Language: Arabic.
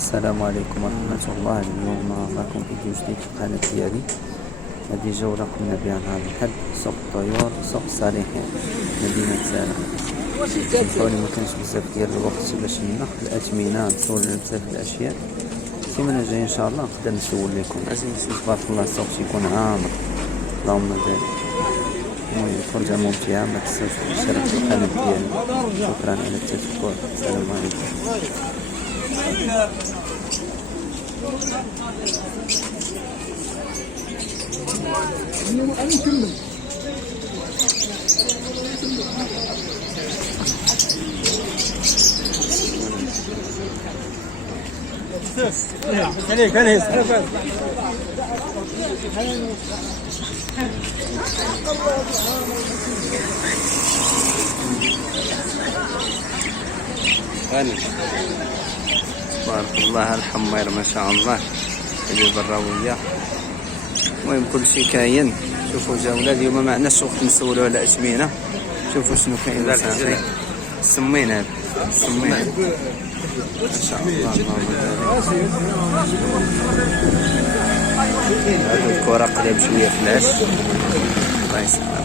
السلام عليكم ورحمة الله. اليوم معكم فيديو جديد في القناة ديالي. هذه جولة قمنا بها نهار الأحد، سوق الطيور، سوق الصالحين، مدينة سالم. سامحوني مكانش بزاف ديال الوقت باش ناخد الأثمنة نسول بزاف الأشياء. السيمانة الجاية إن شاء الله نقدر نسول لكم. تبارك الله السوق تيكون عامر، اللهم بارك. المهم فرجة ممتعة، ما تنساوش الاشتراك في القناة ديالي. شكرا على التتبع، السلام عليكم. غني تبارك الله الحمير ما شاء الله، هذه براوية. المهم كلشي كاين. شوفوا جولة اليوم ما عندناش وقت نسولو على أثمنة. شوفوا شنو كاين صافي. السمين هذا السمين ما شاء الله، اللهم بارك. هذه الكرة قريب شوية فلاش، الله يسلمك.